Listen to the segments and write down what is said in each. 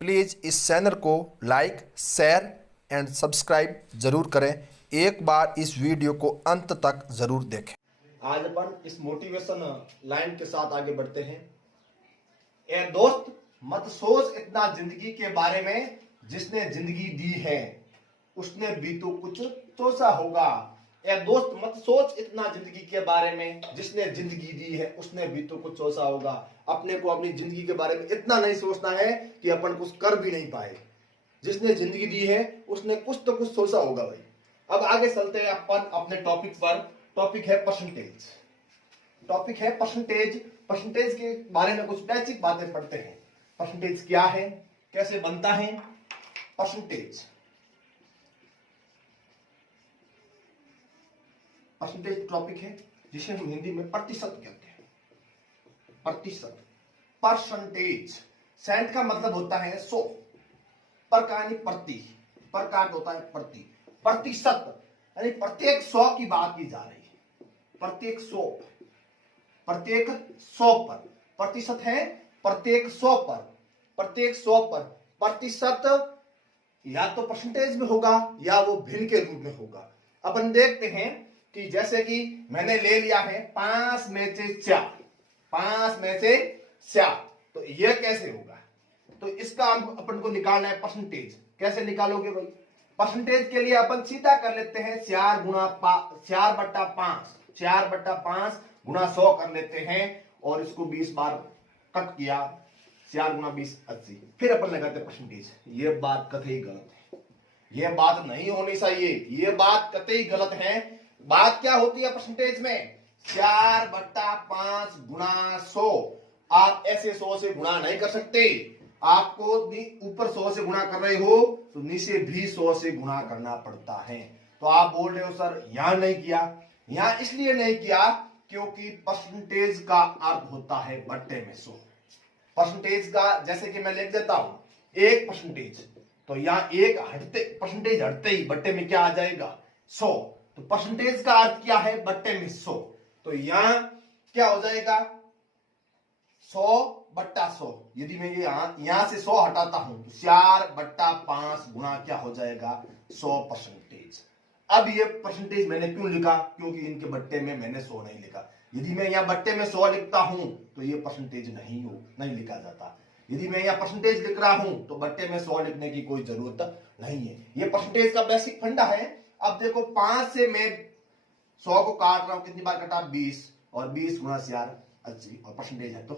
Please इस channel को like, share and subscribe ज़रूर करें। एक बार इस वीडियो को अंत तक ज़रूर देखें। आज अपन इस मोटिवेशन लाइन के साथ आगे बढ़ते हैं। ए दोस्त, मत सोच इतना जिंदगी के बारे में, जिसने जिंदगी दी है उसने भी तो कुछ सोचा होगा। ए दोस्त, मत सोच इतना जिंदगी के बारे में, जिसने जिंदगी दी है उसने भी तो कुछ सोचा होगा। अपने को अपनी जिंदगी के बारे में इतना नहीं सोचना है कि अपन कुछ कर भी नहीं पाए। जिसने जिंदगी दी है उसने कुछ तो कुछ सोचा होगा भाई। अब आगे चलते हैं अपन अपने टॉपिक पर। टॉपिक है परसेंटेज। टॉपिक है परसेंटेज। परसेंटेज के बारे में कुछ बेसिक बातें पढ़ते हैं। परसेंटेज क्या है, कैसे बनता है परसेंटेज। परसेंटेज टॉपिक है जिसे हम हिंदी में प्रतिशत कहते हैं। प्रतिशत, परसेंटेज। सेंट का मतलब होता है 100, पर का यानी प्रति, पर का होता है प्रति। प्रतिशत यानी प्रत्येक 100 की बात की जा रही है। प्रत्येक 100, प्रत्येक 100 पर। प्रतिशत है प्रत्येक 100 पर। प्रत्येक 100 पर प्रतिशत या तो परसेंटेज में होगा या वो भिन्न के रूप में होगा। अपन देखते हैं कि जैसे कि मैंने ले लिया है 5 में से 4, 5 में से 4, तो ये कैसे होगा? तो इसका अपन को निकालना है परसेंटेज। कैसे निकालोगे भाई? परसेंटेज के लिए अपन सीधा कर लेते हैं 4 गुणा 4/5, 4/5 गुणा 100 कर लेते हैं और इसको 20 बार कट किया। 4 गुणा 20 80। फिर अपन लगाते हैं परसेंटेज। ये बात कतई गलत है, ये बात नहीं होनी चाहिए, ये बात कतई गलत है। बात क्या होती है परसेंटेज में? 4/5 गुणा 100। आप ऐसे 100 से गुणा नहीं कर सकते। आपको ऊपर 100 से गुणा कर रहे हो तो नीचे भी 100 से गुणा करना पड़ता है। तो आप बोल रहे हो सर यहां नहीं किया। यहां इसलिए नहीं किया क्योंकि परसेंटेज का अर्थ होता है बट्टे में 100। परसेंटेज का जैसे कि मैं लिख देता हूं 1 परसेंटेज, तो यहां 1 हटते, परसेंटेज हटते ही बट्टे में क्या आ जाएगा? 100। तो परसेंटेज का अर्थ क्या है? बट्टे में 100। तो यहां क्या हो जाएगा? 100/100। यदि मैं यहां से 100 हटाता हूं तो 4/5 गुणा क्या हो जाएगा? 100 परसेंटेज। अब ये परसेंटेज मैंने क्यों लिखा? क्योंकि इनके बट्टे में मैंने 100 नहीं लिखा। यदि मैं यहाँ बट्टे में 100 लिखता हूं तो ये परसेंटेज नहीं लिखा जाता। यदि मैं यहाँ परसेंटेज लिख रहा हूं तो बट्टे में 100 लिखने की कोई जरूरत नहीं है। ये परसेंटेज का बेसिक फंडा है। अब देखो 5 से मैं 100 को काट रहा हूं, कितनी बार कटा? 20, और 20 गुणा 4 80, और परसेंटेज है तो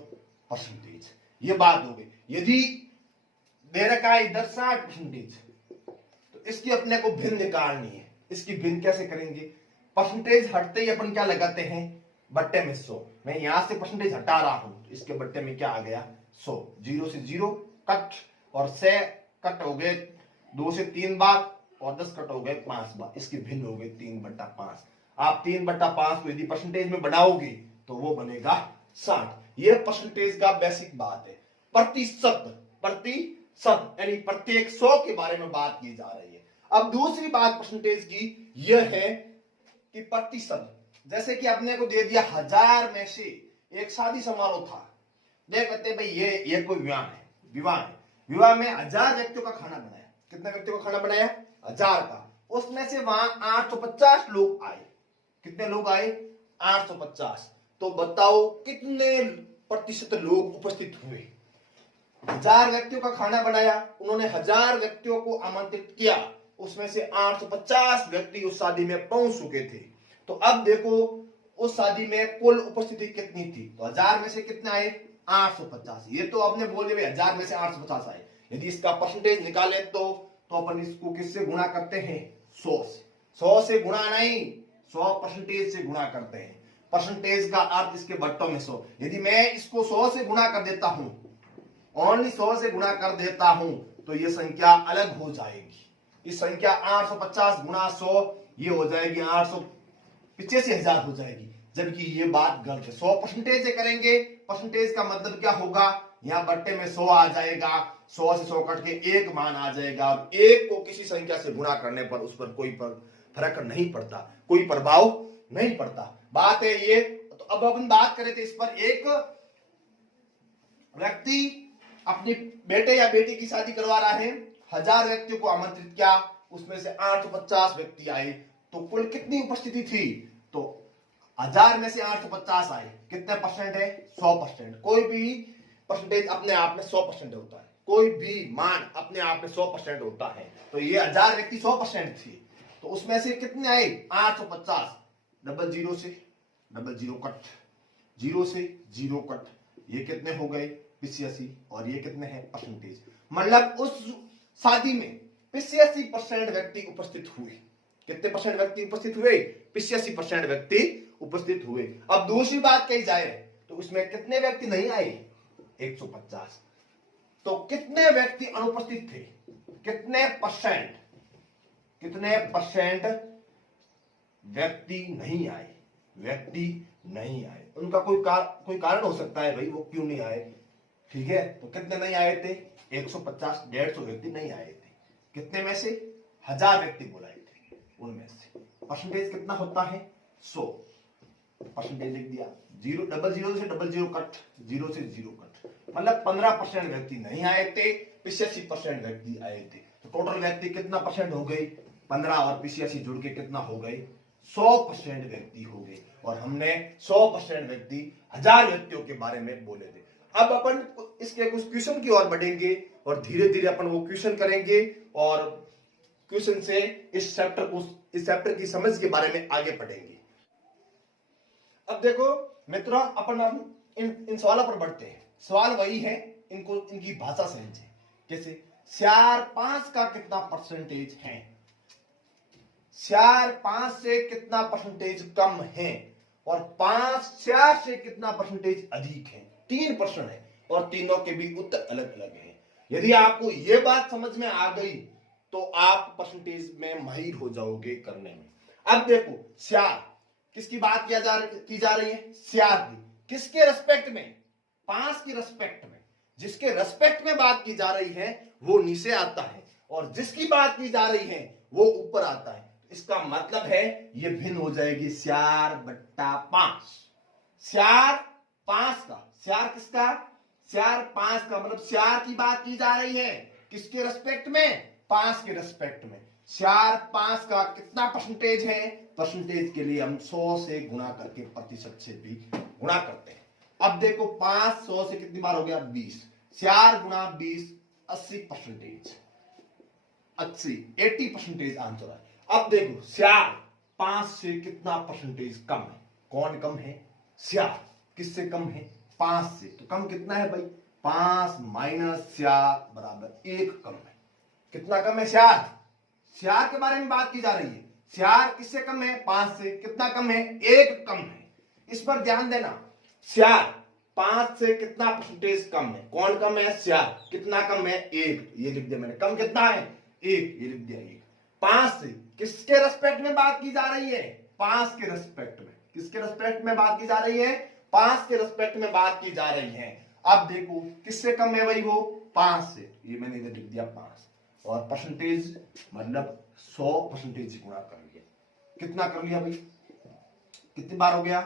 परसेंटेज। ये बात हो गई। यदि दे रखा है इधर 60%, तो इसकी अपने को भिन्न निकालनी है। इसकी भिन्न कैसे करेंगे? परसेंटेज हटते ही अपन क्या लगाते हैं? बट्टे में 100। मैं यहां से परसेंटेज हटा रहा हूं तो इसके बट्टे में क्या आ गया? 100। 0 से 0 कट, और 6 कट हो गए 2 से 3 बार, और 10 कट हो गए 5 बार। इसकी भिन्न हो गई 3/5। आप 3/5 को यदि परसेंटेज में बनाओगे तो वो बनेगा 60। ये परसेंटेज का बेसिक बात है। प्रतिशत, प्रतिशत यानी प्रत्येक 100 के बारे में बात की जा रही है। अब दूसरी बात परसेंटेज की यह है कि प्रतिशत, जैसे कि अपने को दे दिया 1000 में से एक शादी समारोह था। देख कहते हैं भाई ये कोई विवाह है। विवाह में 1000 व्यक्तियों का खाना बनाया। कितने व्यक्तियों का खाना बनाया? 1000 का। उसमें से वहां 850 लोग आए। कितने लोग आए? 850। तो बताओ कितने प्रतिशत लोग उपस्थित हुए? 1000 व्यक्तियों का खाना बनाया, उन्होंने 1000 व्यक्तियों को आमंत्रित किया, उसमें से 850 व्यक्ति उस शादी में पहुंच चुके थे। तो अब देखो उस शादी में कुल उपस्थिति कितनी थी? तो 1000 में से कितने आए? 850। ये तो आपने बोले भाई 1000 में से 850 आए। यदि इसका परसेंटेज निकाले तो अपन इसको किससे गुणा करते हैं? 100 से। 100 से गुणा नहीं, 100 परसेंटेज से गुणा करते हैं। परसेंटेज का अर्थ इसके बट्टों में 100। यदि मैं इसको 100 से गुणा कर देता हूं, ओनली 100 से गुणा कर देता हूं, तो ये संख्या अलग हो जाएगी। इस संख्या 850 गुणा 100 ये हो जाएगी 885,000 हो जाएगी। जबकि ये बात गलत है। 100 परसेंटेज से करेंगे। परसेंटेज का मतलब क्या होगा? यहाँ बट्टे में 100 आ जाएगा, 100 से 100 कट के 1 मान आ जाएगा, और 1 को किसी संख्या से गुणा करने पर उस पर कोई फर्क नहीं पड़ता, कोई प्रभाव नहीं पड़ता। बात है ये। तो अब अपन बात करें थे इस पर। एक व्यक्ति अपनी बेटे या बेटी की शादी करवा रहा है, 1000 व्यक्तियों को आमंत्रित किया, उसमें से 850 व्यक्ति आए, तो कुल कितनी उपस्थिति थी? तो 1000 में से 850 आए, कितने परसेंट है? 100%। कोई भी परसेंटेज अपने आप में 100% होता है, कोई भी मान अपने आप में 100% होता है। तो ये 1000 व्यक्ति 100% थी, तो उसमें से कितने आए? 850। डबल जीरो से डबल जीरो कट, जीरो से जीरो कट, ये कितने हो गए? 85। और ये कितने हैं? परसेंटेज। मतलब उस शादी में 85% व्यक्ति उपस्थित हुए। कितने परसेंट व्यक्ति उपस्थित हुए? 85% व्यक्ति उपस्थित हुए। अब दूसरी बात कही जाए तो उसमें कितने व्यक्ति नहीं आए? 150। तो कितने व्यक्ति अनुपस्थित थे? कितने परसेंट? कितने परसेंट व्यक्ति नहीं आए? व्यक्ति नहीं आए। उनका कोई कारण हो सकता है भाई, वो क्यों नहीं आए, ठीक है। तो कितने नहीं आए थे? 150, 150 व्यक्ति नहीं आए थे। कितने में से? 1000 व्यक्ति बुलाए थे, उनमें से परसेंटेज कितना होता है? 100। परसेंटेज लिख दिया। जीरो, डबल जीरो से डबल जीरो कट, जीरो से जीरो कट, मतलब 15% व्यक्ति नहीं आए थे, 85% व्यक्ति आए थे। तो टोटल व्यक्ति कितना परसेंट हो गए? 15 और 85 जुड़ के कितना हो गए? 100% व्यक्ति हो गए। और हमने 100% व्यक्ति 1000 व्यक्तियों के बारे में बोले थे। अब अपन इसके कुछ क्वेश्चन की ओर बढ़ेंगे और धीरे धीरे अपन वो क्वेश्चन करेंगे और क्वेश्चन से इस चैप्टर की समझ के बारे में आगे बढ़ेंगे। अब देखो मित्रों, अपन इन सवालों पर बढ़ते हैं। सवाल वही है, इनकी भाषा सहज है। कैसे? 4-5 का कितना परसेंटेज है? 4-5 से कितना परसेंटेज कम है? और 5-4 से कितना परसेंटेज अधिक है? 3 प्रश्न है और तीनों के भी उत्तर अलग अलग हैं। यदि आपको यह बात समझ में आ गई तो आप परसेंटेज में माहिर हो जाओगे करने में। अब देखो, 4 किसकी बात की जा रही है? 4 की। किसके रेस्पेक्ट में? 5 की रेस्पेक्ट में। जिसके रेस्पेक्ट में बात की जा रही है वो नीचे आता है और जिसकी बात की जा रही है वो ऊपर आता है। इसका मतलब है ये भिन्न हो जाएगी 4/5। 4-5 का, 4 किसका? 4-5 का, मतलब 4 की बात की जा रही है किसके रेस्पेक्ट में? 5 के रेस्पेक्ट में। 4-5 का कितना परसेंटेज है? परसेंटेज के लिए हम 100 से गुणा करके प्रतिशत से भी गुणा करते हैं। अब देखो 5 100 से कितनी बार हो गया? 20। 4 गुणा 20, 80%। 80% आंसर है। अब देखो 4-5 से कितना परसेंटेज कम है? कौन कम है? 4 किससे कम है? 5 से। तो कम कितना है भाई? 5 - 4 बराबर 1 कम है। कितना कम है? 4। 4 के बारे में बात की जा रही है। 4 किससे कम है? 5 से। कितना कम है? 1 कम है। इस पर ध्यान देना। 4-5 से कितना परसेंटेज कम है? कौन कम है? 4। कितना कम है? 1। ये लिख दिया मैंने। कम कितना है? 1। ये लिख दिया 1। 5 से किसके रेस्पेक्ट में बात की जा रही है? 5 के रेस्पेक्ट में। किसके रेस्पेक्ट में बात की जा रही है? 5 के रेस्पेक्ट में बात की जा रही है। अब देखो किससे कम है भाई? वो 5 से। ये मैंने इधर लिख दिया 5। और परसेंटेज मतलब 100% गुणा कर लिया। कितना कर लिया भाई? कितनी बार हो गया?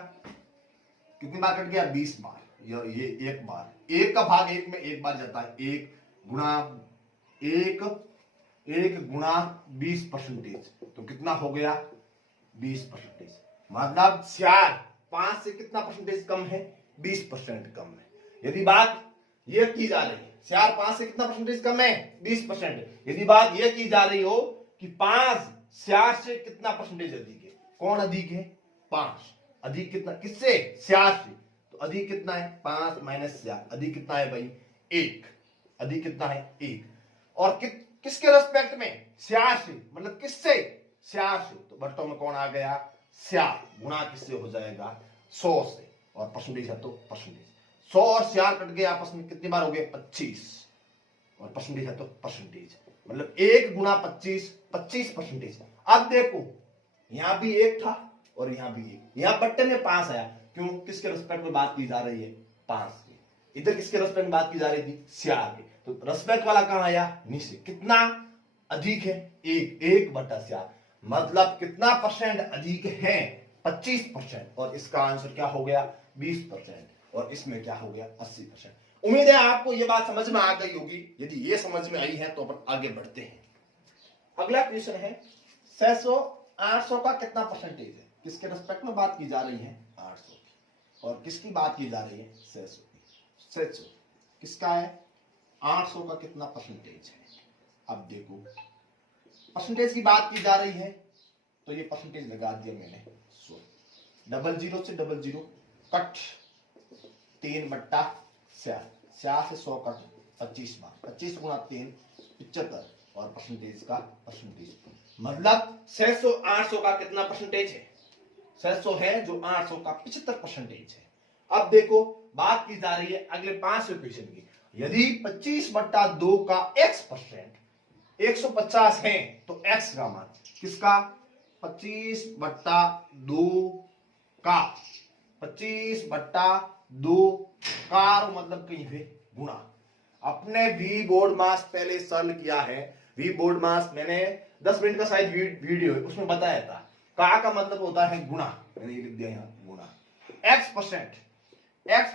कितनी बार कट गया? 20 बार। ये 1 बार। 1 का भाग 1 में 1 बार जाता है। 1 गुणा 20%। तो कितना हो गया? 20%। मतलब 4-5 से कितना परसेंटेज कम है? 20% कम है। यदि बात यह की जा रही है 4-5 से कितना परसेंटेज कम है? 20%। यदि बात यह की जा रही हो कि 5-4 से कितना परसेंटेज अधिक है? कौन अधिक है? 5। अधिक कितना? किससे? 4 से। तो अधिक कितना है? 5 - 4। अधिक कितना है भाई? 1। अधिक कितना है? 1। और किसके रेस्पेक्ट में? 4 से। मतलब किससे? 4 से। तो बट्टों में कौन आ गया? 4 गुणा किससे हो जाएगा? 100 से। और परसेंटेज है तो परसेंटेज 100 और 4 कट गए आपस में। कितनी बार हो गए? 25। और परसेंटेज है तो परसेंटेज। मतलब 1 गुणा 25, 25%। अब देखो यहां भी 1 था और यहां भी 1। यहां बट्टे में 5 आया। क्यों? किसके रेस्पेक्ट में बात की जा रही है? 5 की। इधर किसके रेस्पेक्ट में बात की जा रही थी? 4 की। तो रेस्पेक्ट वाला कहां आया? नीचे। कितना अधिक है? 1/4। मतलब कितना परसेंट अधिक है? 25%। और इसका आंसर क्या हो गया? 20%। और इसमें क्या हो गया? 80%। उम्मीद है आपको ये बात समझ में आ गई होगी। यदि ये समझ में आई है तो अपन आगे बढ़ते हैं। अगला क्वेश्चन है 600 800 का कितना परसेंटेज है। किसके रेस्पेक्ट में बात की जा रही है? 800 की। और किसकी बात की जा रही है? 600 की। 600 किसका है? 800 का कितना परसेंटेज है? अब देखो परसेंटेज की बात की जा रही है तो ये परसेंटेज लगा दिया मैंने 100। 00 से 00 कट 3/4 से 100 कट 25 बार 25 गुणा 3 75 और परसेंटेज का परसेंटेज मतलब 600 800 का कितना परसेंटेज है? 600 है जो 800 का 75% है। अब देखो बात की जा रही है अगले 5 क्वेश्चन की। यदि 25/2 का x% 150 है तो x का मान किसका? 25/2 का 25/2 का मतलब कहीं पे गुणा। अपने वी बोर्ड मास पहले सरल किया है। वी बोर्ड मास मैंने 10 मिनट का शायद वीडियो है उसमें बताया था। का मतलब होता है गुणा। मैंने ये लिख दिया यहाँ गुणा। x% x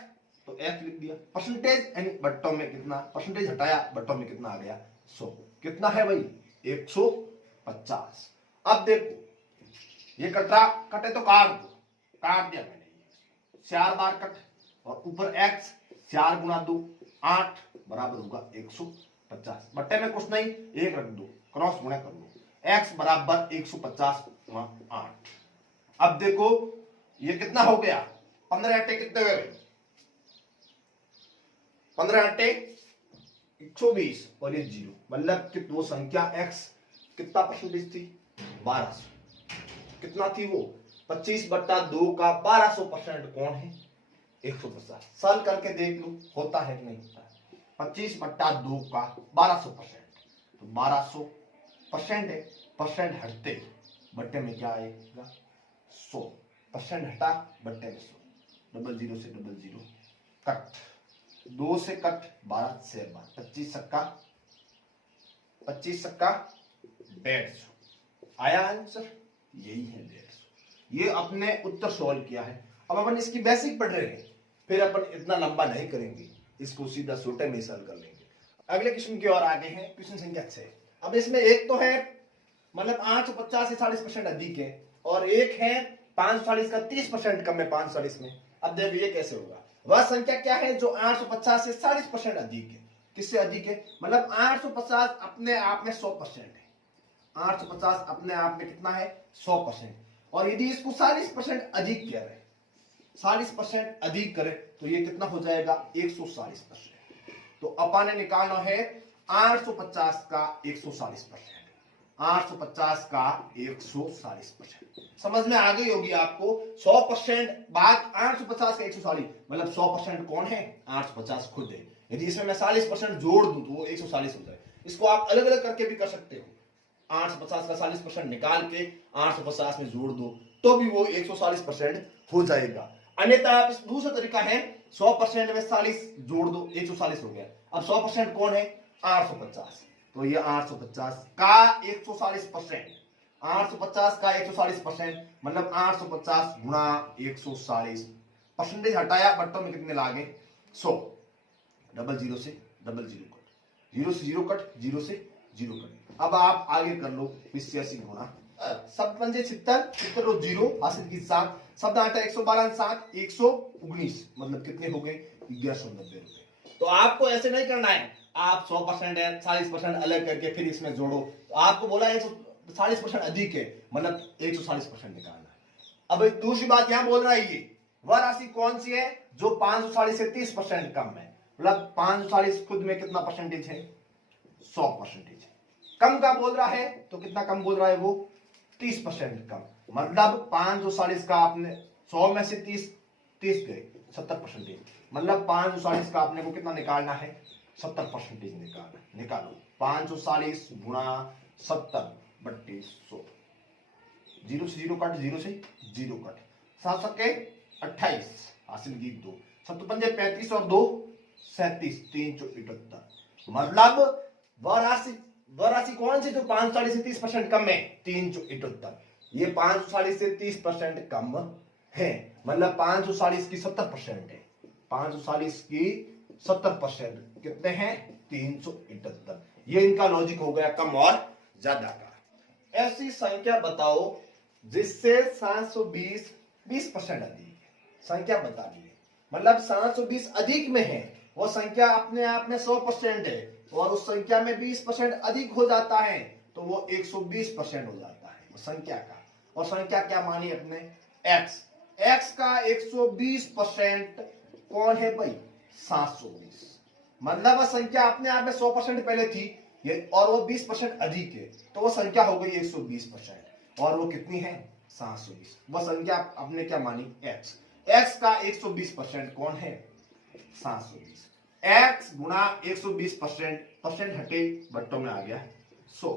तो x लिख दिया। परसेंटेज यानी बट्टों में कितना? परसेंटेज हटाया बट्टों में कितना आ गया? 100। कितना है भाई? 150। अब देखो ये कटे तो काट दिया मैंने 4 बार कट और ऊपर x 4 गुणा 2 8 बराबर होगा 150। बट्टे में कुछ नहीं, एक रख दो, क्रॉस गुणा कर लो। x बराबर 150 गुणा 8। अब देखो ये कितना हो गया? 15 अट्टे कितने हुए? 15 अट्टे 120 और ये 0 मतलब कि वो संख्या x कितना परसेंटेज थी? 1200। कितना थी वो? 25/2 का 1200% कौन है? 150। सरल करके देख लो होता है कि नहीं होता है। 25/2 का 1200% तो 1200% है। परसेंट हटते बट्टे में क्या आएगा? 100%। हटा बट्टे में 100। 00 से 00 कट 2 से कट 12 से 25 सक्का 150 आया आंसर। यही है 150। ये अपने उत्तर सॉल्व किया है। अब अपन इसकी बेसिक पढ़ रहे हैं, फिर अपन इतना लंबा नहीं करेंगे, इसको सीधा छोटे में सॉल्व कर लेंगे। अगले क्वेश्चन की ओर आगे हैं। क्वेश्चन संख्या 6। अब इसमें एक तो है मतलब 850 से 40% अधिक है और एक है 540 का 30% कम है 540 में। अब देखो ये कैसे होगा? वह संख्या क्या है जो 850 से 40% अधिक है? किससे अधिक है? मतलब 850 अपने आप में 100% है। 850 अपने आप में कितना है? 100%। और यदि इसको 40% अधिक कह रहे, 40% अधिक करे तो ये कितना हो जाएगा? 140%। तो अपन ने निकालना है 850 का 140%। 850 का 140%। समझ में आ गई होगी आपको। 100% बात 850 का 140 मतलब 100% कौन है? 850 खुद है। यदि इसमें मैं 40% जोड़ दूं तो वो 140 हो जाए। इसको आप अलग अलग करके भी कर सकते हो। 850 का 40% निकाल के 850 में जोड़ दो तो भी वो 140% हो जाएगा। अन्यथा आप दूसरा तरीका है 100% में 40 जोड़ दो 140 हो गया। अब 100% कौन है? 850। तो ये 850 का 140%। 850 का 140% मतलब 850 गुणा 140। परसेंटेज हटाया बट्टों में कितने लागे? 100। 00 से 00 कट 0 से 0 कट 0 से 0 कट। अब आप आगे कर लो 85 गुणा सब पंजे 76 और 0 हासिल की 7 शब्द आटा 112 7 119 मतलब कितने हो गए? 1190 रुपए। तो आपको ऐसे नहीं करना है आप 100% है 40% अलग करके फिर इसमें जोड़ो। तो आपको बोला है 40% अधिक है मतलब 140% निकालना है। अब दूसरी बात यहां बोल रहा है ये वह राशि कौन सी है जो 540 से 30% कम है। मतलब 540 खुद में कितना परसेंटेज है? 100%। कम का बोल रहा है तो कितना कम बोल रहा है वो? 30% कम। मतलब 540 का आपने 100 में से 30 गए 70%। मतलब 540 का आपने को कितना निकालना है? 70% निकालना। निकालो 540 गुणा 70 बट्टे 100। 0 से 0 कट 0 से 0 कट 7 सके 28 हासिल की 2 7 35 और 2 37 3 78 मतलब वह राशि कौन सी जो 540 से 30% कम है? 378। ये 540 से 30% कम है मतलब 540 की 70% है। 540 की 70% कितने हैं 378। ये इनका लॉजिक हो गया कम और ज्यादा का। ऐसी संख्या बताओ जिससे 720 20% अधिक है। संख्या बतानी है, मतलब 720 अधिक में है, वो संख्या अपने आप में 100% है और उस संख्या में 20% अधिक हो जाता है तो वो 120% हो जाता है वो संख्या का। और संख्या क्या मानी अपने x, x का 120% कौन है भाई 720। मतलब वह संख्या अपने आप में 100% पहले थी ये और वो 20% अधिक है तो वो संख्या हो गई 120% और वो कितनी है 720। वह संख्या अपने क्या मानी x, x का 120% कौन है 720। x गुणा 120% परसेंट हटे बट्टों में आ गया 100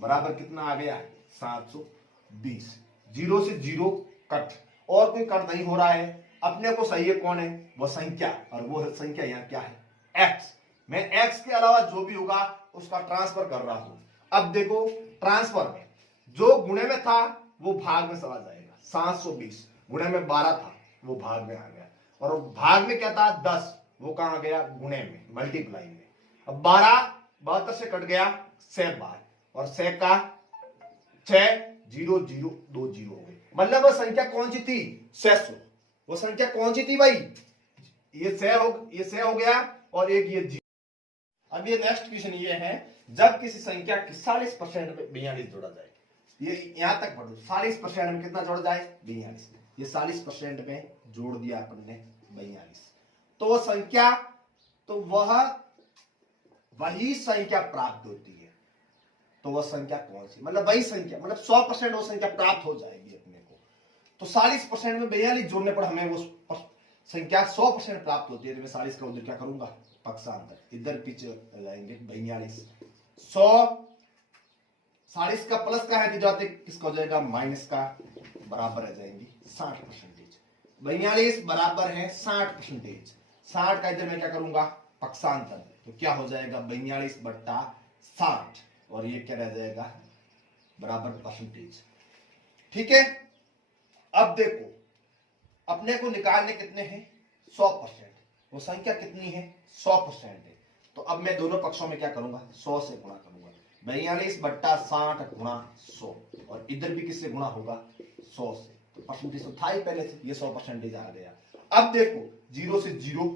बराबर कितना आ गया 720। जीरो से जीरो कट और कोई कट नहीं हो रहा है। अपने को सही है कौन है वो संख्या और वो संख्या यहाँ क्या है x। मैं x के अलावा जो भी होगा उसका ट्रांसफर कर रहा हूं। अब देखो ट्रांसफर में जो गुणे में था वो भाग में चला जाएगा। 720 गुणे में 12 था वो भाग में आ गया और भाग में क्या था 10 वो कहां गया गुणे में मल्टीप्लाई में। अब 12 72 से कट गया 6 बार और 6 का 6 0 0 2 0 हो गए। मतलब वो संख्या कौन सी थी 600। वो संख्या कौन सी थी भाई ये 6 हो गया और एक ये 0। अब ये नेक्स्ट क्वेश्चन ये है जब किसी संख्या के 40% में 42 जोड़ा जाए। ये यहां तक पढ़ो 40% में कितना जोड़ा जाए 42। ये 40% में जोड़ दिया अपन ने 42 तो वो संख्या तो वही संख्या प्राप्त होती है। तो वह संख्या कौन सी मतलब वही संख्या मतलब 100% वो संख्या प्राप्त हो जाएगी अपने को। तो 40% में 42 जोड़ने पर हमें वो संख्या 100% प्राप्त होती है। तो मैं 40 का उधर क्या करूंगा पक्षांतर इधर पीछे लाएंगे 42 100 40 का प्लस का है जाते किसका हो जाएगा माइनस का बराबर रह जाएंगी 60%। 42 बराबर है 60%। 60 का इधर मैं क्या करूंगा पक्षांतर तो क्या हो जाएगा 42 बट्टा 60 और ये क्या रह जाएगा बराबर परसेंटेज। ठीक है। अब देखो अपने को निकालने कितने हैं 100%। वो संख्या कितनी है 100% है। तो अब मैं दोनों पक्षों में क्या करूंगा 100 से गुणा करूंगा 42 बट्टा 60 गुणा 100 और इधर भी किससे गुणा होगा 100 से। तो परसेंटेज तो था ही पहले से ये 100% आ गया। अब देखो 0 से 0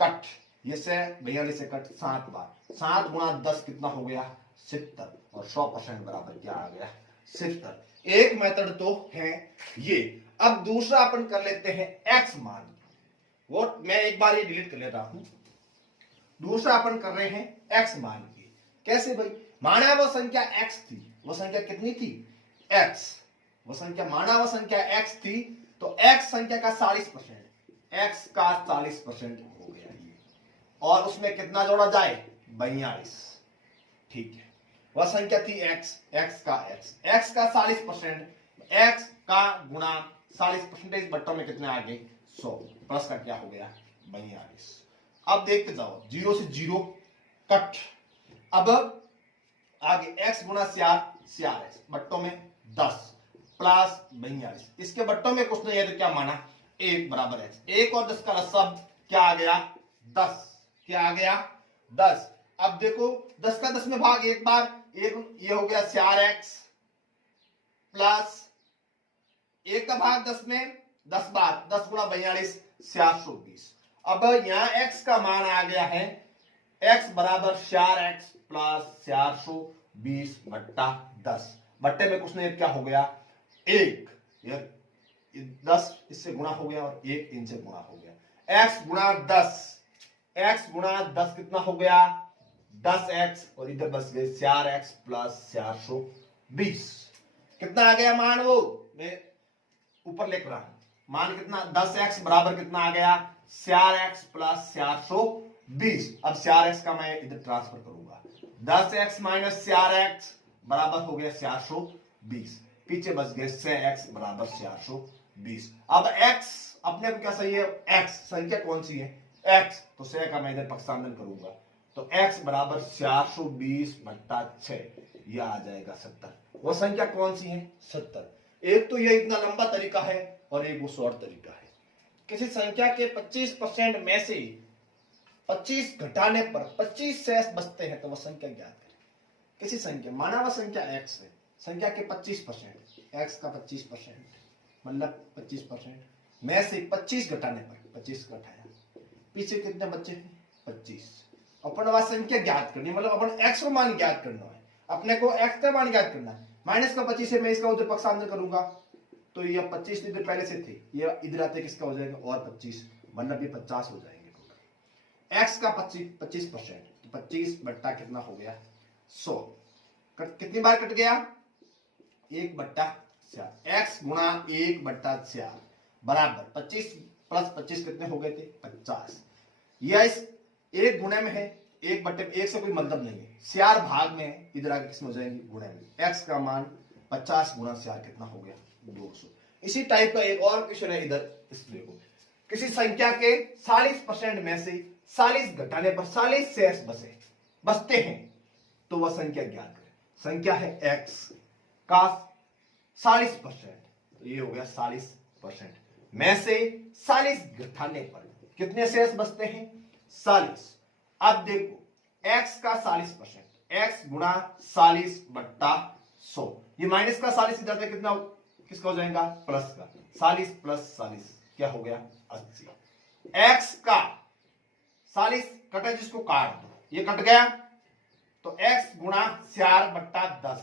कट ये से 42 से कट 7 बार 7 गुणा 10 कितना हो गया 70 और 100% बराबर क्या आ गया 70। एक मेथड तो है ये। अब दूसरा अपन कर लेते हैं x मान वो मैं एक बार ये डिलीट कर लेता हूं। दूसरा अपन कर रहे हैं x मान की। कैसे भाई माना वो संख्या x थी वो संख्या कितनी थी x। वो संख्या माना वो संख्या x थी तो x संख्या का 40% x का 40% हो गया ये और उसमें कितना जोड़ा जाए 42। ठीक है वह संख्या थी x x का 40% x का गुणा 40% बट्टों में कितने आगे 100 प्लस का क्या हो गया 42। अब देखते जाओ 0 से 0 कट। अब आगे x गुणा CR x बट्टों में 10 प्लस 42 इसके बट्टों में कुछ नहीं है तो क्या माना 1 बराबर x 1 और 10 का लसाअ क्या आ गया 10 क्या आ गया 10। अब देखो 10 का 10 में भाग एक बार एक ये हो गया CR x प्लस 1 का भाग 10 में 10 बार 10 गुणा 42 420। अब यहां x का मान आ गया है x बराबर 4x प्लस 420 बट्टा 10 बट्टे में कुछ नहीं क्या हो गया 1 10 इससे गुणा हो गया और 1 इनसे गुणा हो गया x गुणा 10 कितना हो गया 10x और इधर बस गए 4x प्लस 420। कितना आ गया मान वो मैं ऊपर लिख रहा हूं मान कितना 10x बराबर कितना आ गया 4x प्लस 420। अब 4x का मैं इधर ट्रांसफर करूंगा 10x माइनस 4x बराबर हो गया 420 पीछे बच गए 6x बराबर 420। अब x अपने को क्या सही है x संख्या कौन सी है x तो 6 का मैं इधर पक्षांतर करूंगा तो x बराबर 420 बट्टा 6 यह आ जाएगा 70। वो संख्या कौन सी है 70। एक तो यह इतना लंबा तरीका है और एक वो शॉर्ट तरीका है। किसी संख्या के 25% में से 25 घटाने पर 25 शेष बचते हैं तो वह संख्या ज्ञात करें। किसी संख्या, माना वह संख्या x है, संख्या के 25%, x का 25% मतलब 25% में से 25 घटाने पर 25 घटाया, पीछे कितने बच्चे हैं 25। अपन वह संख्या ज्ञात करनी, मतलब अपन x का मान ज्ञात करना है, अपने को x का मान ज्ञात करना है। माइनस का 25 है, मैं इसका उधर पक्षांतर करूंगा तो ये 25 इधर पहले से थे, ये इधर आते किसका हो जाएगा और 25, मतलब ये 50 हो जाएंगे। x का 25%, तो 25 बट्टा कितना हो गया 100, कितनी बार कट गया 1/4, x गुणा 1/4 बराबर 25 प्लस 25 कितने हो गए थे 50। यह इस एक गुणे में है, 1/1 से कोई मतलब नहीं है, 4 भाग में है, इधर आगे किसमें हो जाएंगे गुणे में। x का मान 50 गुणा 4 कितना हो गया 200। इसी टाइप का एक और क्वेश्चन है इधर, इसमें को किसी संख्या के 40% में से 40 घटाने पर 40 शेष बचते हैं तो वह संख्या ज्ञात करें। संख्या है x का 40%, तो ये हो गया 40% में से 40 घटाने पर कितने शेष बचते हैं 40। अब देखो x का 40%, x गुणा 40/100, ये माइनस का 40 इधर से कितना किसका हो जाएगा प्लस का, 40 प्लस 40 क्या हो गया 80। x का 40 कटे जिसको काट दो, ये कट गया तो x गुणा 4/10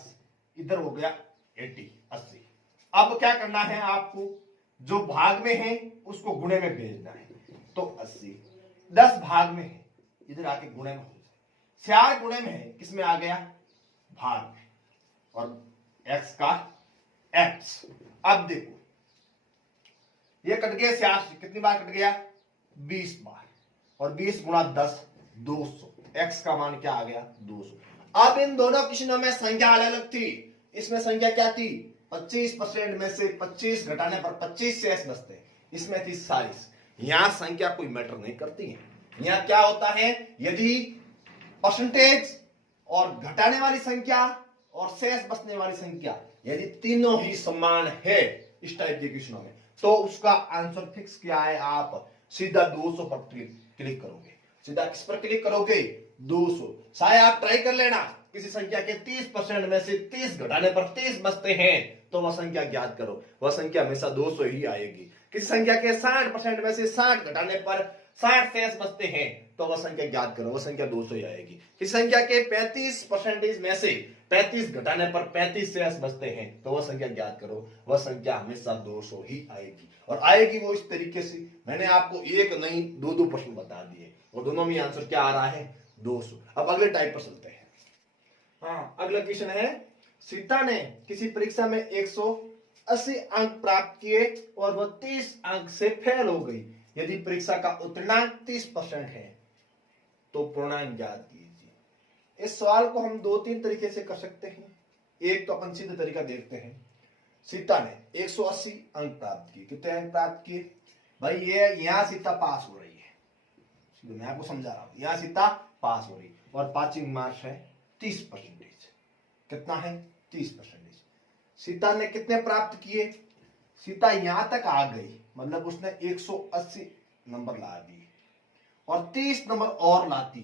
इधर हो गया 80। अब क्या करना है आपको, जो भाग में है उसको गुणे में भेजना है, तो 80 10 भाग में है, इधर आके गुणे में हो जाए, 4 गुणे में है किसमें आ गया भाग में, और x का x। अब देखो ये कट गया 86, कितनी बार कट गया 20 बार, और 20 गुणा 10 200, x का मान क्या आ गया 200। अब इन दोनों क्वेश्चनों में संख्या अलग अलग थी, इसमें संख्या क्या थी 25% में से 25 घटाने पर 25 शेष बचते, इसमें थी 40। यहां संख्या कोई मैटर नहीं करती है, यहां क्या होता है यदि परसेंटेज और घटाने वाली संख्या और शेष बचने वाली संख्या यदि तीनों ही समान है इस टाइप के क्वेश्चनों में, तो उसका आंसर फिक्स क्या है, आप सीधा 200 पर क्लिक करोगे। सीधा किस पर क्लिक करोगे 200। शायद आप ट्राई कर लेना, किसी संख्या के 30% में से 30 घटाने पर 30 बचते हैं तो वह संख्या ज्ञात करो, वह संख्या हमेशा 200 ही आएगी। किसी संख्या के 60% में से 60 घटाने पर 60 शेष बचते हैं तो वह संख्या ज्ञात करो, वह संख्या 200 ही आएगी। किसी संख्या के 35% में से 35 घटाने पर 35 शेष बचते हैं तो वह संख्या ज्ञात करो, वह संख्या हमेशा 200 ही आएगी। और आएगी वो इस तरीके से, मैंने आपको एक नहीं दो प्रश्न बता दिए और दोनों में आंसर क्या आ रहा है 200। अब अगले टाइप पर चलते हैं। हाँ, अगला क्वेश्चन है, सीता ने किसी परीक्षा में 180 अंक प्राप्त किए और वह 30 अंक से फेल हो गई। यदि परीक्षा का उत्तीर्णांक 30% है तो पूर्णांक ज्ञात कीजिए। इस सवाल को हम 2-3 तरीके से कर सकते हैं। एक तो अपन सीधा तरीका देखते हैं। सीता ने 180 अंक प्राप्त किए, कितने अंक प्राप्त किए भाई, ये यहां सीता पास हो रही है, मैं आपको समझा रहा हूं, यहां सीता पास हो रही और पासिंग मार्क्स है 30%। कितना है 30%। सीता ने कितने प्राप्त किए, सीता यहां तक आ गई, मतलब उसने 180 नंबर ला दिए और 30 नंबर और लाती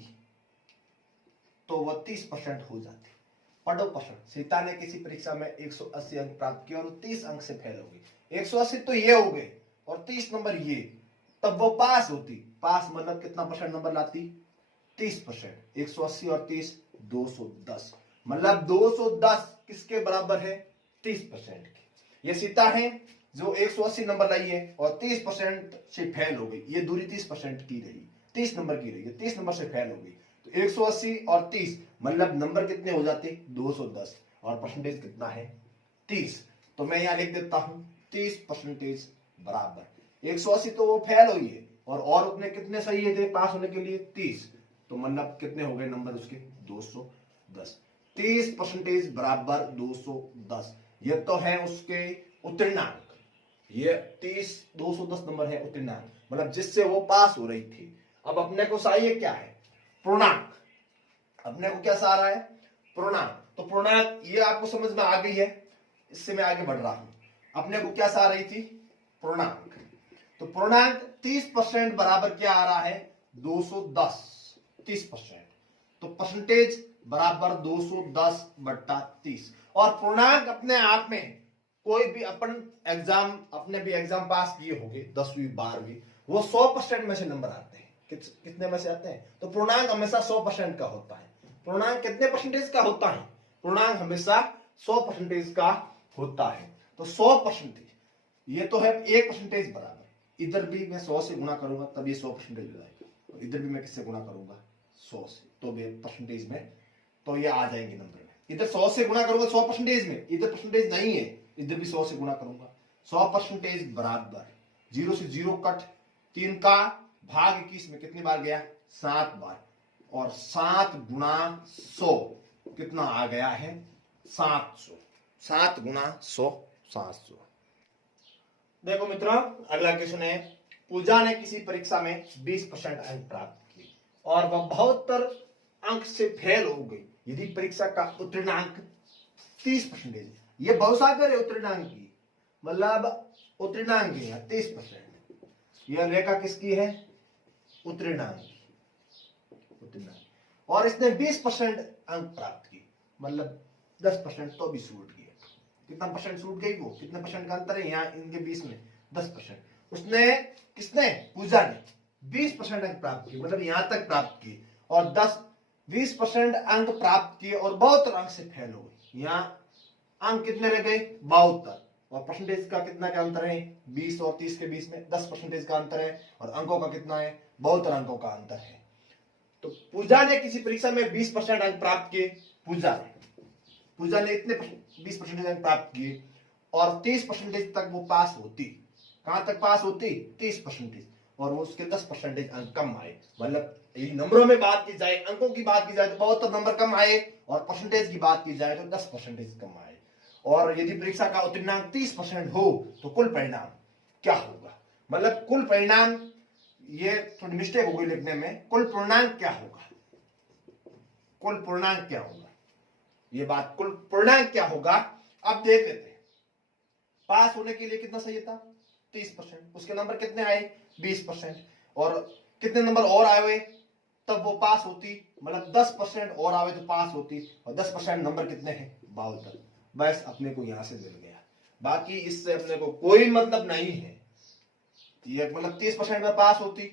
तो वह 30% हो जाती। पढ़ो प्रश्न, सीता ने किसी परीक्षा में 180 अंक प्राप्त किए और 30 अंक से फेल हो गई। 180 तो ये हो गए और 30 नंबर ये, तब वो पास होती। पास मतलब कितना परसेंट नंबर लाती 30%। 180 और 30 210, मतलब 210 किसके बराबर है 30% की। ये सीता है जो 180 नंबर लाई है और 30% से फेल हो गई, ये दूरी 30% की रही, 30 नंबर की रही है, 30 नंबर से फेल हो गई। तो 180 और 30 मतलब नंबर कितने हो जाते 210 और परसेंटेज कितना है 30। तो मैं यहां लिख देता हूं 30% बराबर 180 तो वो फेल हुई है और उतने कितने सही थे पास होने के लिए 30, तो मतलब कितने हो गए नंबर उसके 210। 30% बराबर 210, ये तो है उसके उत्तीर्णांक। ये 210 नंबर है उत्तीर्णांक, मतलब जिससे वो पास हो रही थी। अब अपने को चाहिए क्या है पूर्णांक, अपने को क्या आ रहा है पूर्णांक। तो पूर्णांक ये आपको समझ में आ गई है, इससे मैं आगे बढ़ रहा हूं। अपने को क्या आ रही थी पूर्णांक, तो पूर्णांक 30% बराबर क्या आ रहा है 210 30%, तो परसेंटेज बराबर 210 बट्टा 30। और पूर्णांक अपने आप में कोई भी अपन एग्जाम अपने भी एग्जाम पास किए होंगे 10वीं 12वीं, वो 100% में से नंबर आते हैं। कितने में से आते हैं? तो पूर्णांक हमेशा 100% का होता है। पूर्णांक कितने परसेंटेज का होता है? पूर्णांक हमेशा 100% का होता है। तो 100%, ये तो है 1% बराबर, इधर भी मैं 100 से गुणा करूंगा तब ये 100% हो जाएगा, और इधर भी मैं किससे गुणा करूंगा? 100 से, तो भी परसेंटेज में तो ये आ जाएंगे नंबर में। इधर 100 से गुणा करूंगा 100% में, इधर परसेंटेज नहीं है, इधर भी 100 से गुणा करूंगा। 100% बराबर 0 से 0 कट, 3 का भाग 21 में कितनी बार गया? 7 बार, और 7 गुणा 100 कितना आ गया है? 700। 7 गुणा 100 700। देखो मित्रों, अगला क्वेश्चन है, पूजा ने किसी परीक्षा में 20% अंक प्राप्त किए और वह 72 अंक से फेल हो गई। यदि परीक्षा का उत्तीर्णांक 30%, ये बहुसागर है उत्तीर्णांक की, मतलब उत्तीर्णांक है 30%। यह रेखा किसकी है? उत्तीर्णांक की, उत्तीर्णांक। और इसने 20% अंक प्राप्त की, मतलब 10% तो भी छूट गया। कितना परसेंट छूट गई? वो कितने परसेंट का अंतर है यहाँ इनके बीच में? 10%। उसने, किसने? पूजा ने 20% अंक प्राप्त किए, मतलब यहां तक प्राप्त किए, और 20% अंक प्राप्त किए और 72 अंक से फेल हो गई। यहाँ अंक कितने रह गए? 72, और परसेंटेज का कितना का अंतर है? 20 और 30 के बीच में 10% का अंतर है, और अंकों का कितना है? 72 अंकों का अंतर है। तो पूजा ने किसी परीक्षा में 20% अंक प्राप्त किए, पूजा ने इतने 20% अंक प्राप्त किए, और 30% तक वो पास होती। कहां तक पास होती? 30%, और वो उसके 10% अंक कम आए। मतलब नंबरों में बात की जाए, अंकों की बात की जाए तो 72 नंबर कम आए, और परसेंटेज की बात की जाए तो 10% कम आए। और यदि परीक्षा का उत्तीर्णांक 30% हो तो कुल परिणाम क्या होगा? मतलब कुल परिणाम, ये थोड़ी मिस्टेक हो गई लिखने में, कुल पूर्णांक क्या होगा? कुल पूर्णांक क्या होगा? ये बात, कुल पूर्णांक क्या होगा? अब देख लेते हैं। पास होने के लिए कितना चाहिए था? 30%। उसके नंबर कितने आए? 20%। और कितने नंबर और आए हुए तब वो पास होती? मतलब 10% और आवे तो पास होती, और 10% नंबर कितने हैं? 72। बस अपने को यहां से मिल गया, बाकी इससे अपने को कोई मतलब नहीं है। ये मतलब 30% में पास होती,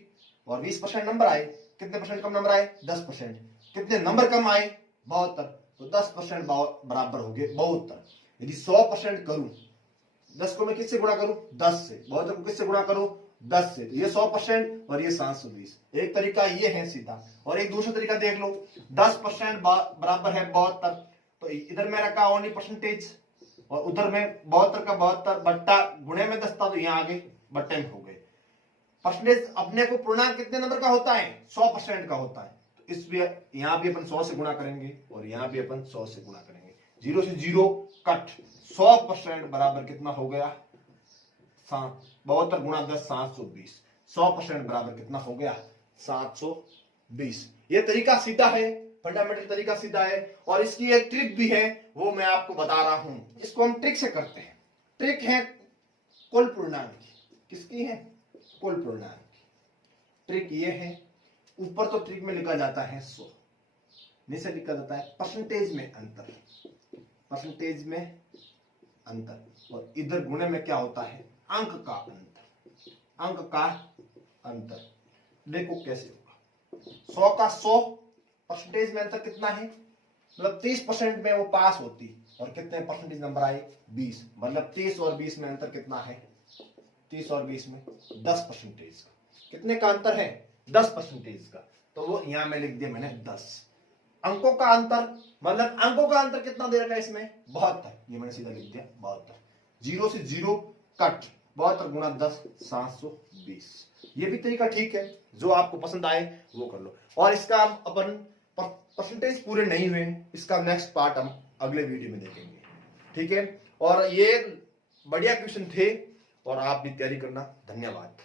और 20% नंबर आए। कितने परसेंट कम नंबर आए? 10%। कितने नंबर कम आए? 72, तो 10% बराबर हो गए 72। यदि 100% करूं, 10 को मैं किससे गुणा करूं? 10 से। 72 को किससे गुणा करूं? 10 से। तो ये 100% और ये 720। एक तरीका ये है सीधा, और एक दूसरा तरीका देख लो। 10% बराबर है 72, तो इधर में रखा ओनली परसेंटेज, और उधर में 72 का 72 बट्टा गुणे में 10 था, तो यहाँ आगे बट्टे में हो गए। परसेंटेज अपने को पूर्णांक कितने नंबर का होता है? 100% का होता है। तो इसलिए यहां भी अपन 100 से गुणा करेंगे, और यहां भी अपन 100 से गुणा करेंगे। 0 से 0 कट, 100% बराबर कितना हो गया? 72 गुणा 10 720। 100% बराबर कितना हो गया? 720। ये तरीका सीधा है, फंडामेंटल तरीका सीधा है, और इसकी एक ट्रिक भी है, वो मैं आपको बता रहा हूं। इसको हम ट्रिक से करते हैं। ट्रिक है कुल पूर्णांक की। किसकी है? कुल पूर्णांक की। ट्रिक ये है, ऊपर तो ट्रिक में लिखा जाता है 100, नीचे लिखा जाता है परसेंटेज में अंतर, परसेंटेज में अंतर, और इधर गुणे में क्या होता है? अंक का अंतर, अंक का अंतर। देखो कैसे होगा। 100 का 100 परसेंटेज में अंतर कितना है? मतलब 30% में वो पास होती, और कितने परसेंटेज नंबर आए? 20। मतलब 30 और 20 में अंतर कितना है? 30 और 20 में 10% का। कितने का अंतर है? 10% का। तो वो यहां में लिख दिया मैंने 10। अंकों का अंतर, मतलब अंकों का अंतर कितना दे रखा है इसमें? 72। ये मैंने सीधा लिख दिया 72। 0 से 0 कट, 72 गुणा 10 720। ये भी तरीका ठीक है, जो आपको पसंद आए वो कर लो। और इसका अपन परसेंटेज पूरे नहीं हुए, इसका नेक्स्ट पार्ट हम अगले वीडियो में देखेंगे, ठीक है। और ये बढ़िया क्वेश्चन थे, और आप भी तैयारी करना। धन्यवाद।